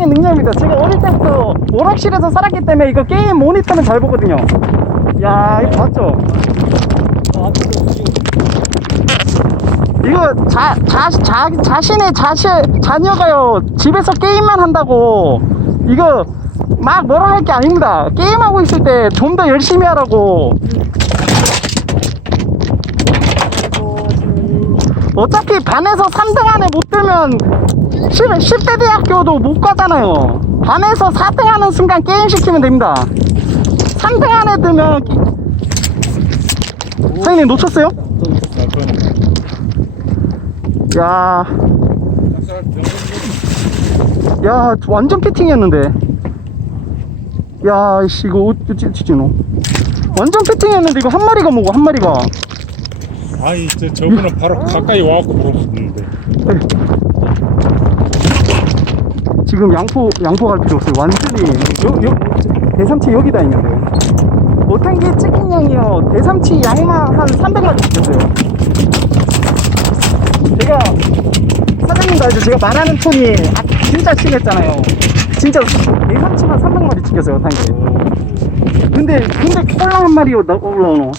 최강의 능력입니다. 제가 어릴 때부터 오락실에서 살았기 때문에 이거 게임 모니터는 잘 보거든요. 야, 이거 봤죠? 이거 자, 자, 자, 자신의 자시, 자녀가요, 집에서 게임만 한다고, 이거 막 뭐라 할 게 아닙니다. 게임하고 있을 때 좀 더 열심히 하라고. 어차피 반에서 3등 안에 못 들면 10, 10대 대학교도 못 가잖아요. 반에서 4등 하는 순간 게임 시키면 됩니다. 3등 안에 들면. 기- 선생님 놓쳤어요? 야, 야, 완전 피팅이었는데. 야, 씨, 이거 너 완전 피팅이었는데, 이거 한 마리가 뭐고, 한 마리가. 아이 저 저분은 바로 가까이 와갖고 물어보는데 지금 양포, 양포 갈 필요 없어요. 완전히, 여, 여, 대삼치 여기다 있는데. 오탄기 치킨 양이요. 대삼치 양만 한 300마리 시켰어요. 제가, 사장님도 알죠? 제가 말하는 톤이 아, 진짜 심했잖아요. 진짜 대삼치만 300마리 시켰어요, 오탄기. 근데, 근데 콜라 한 마리 나- 올라오노.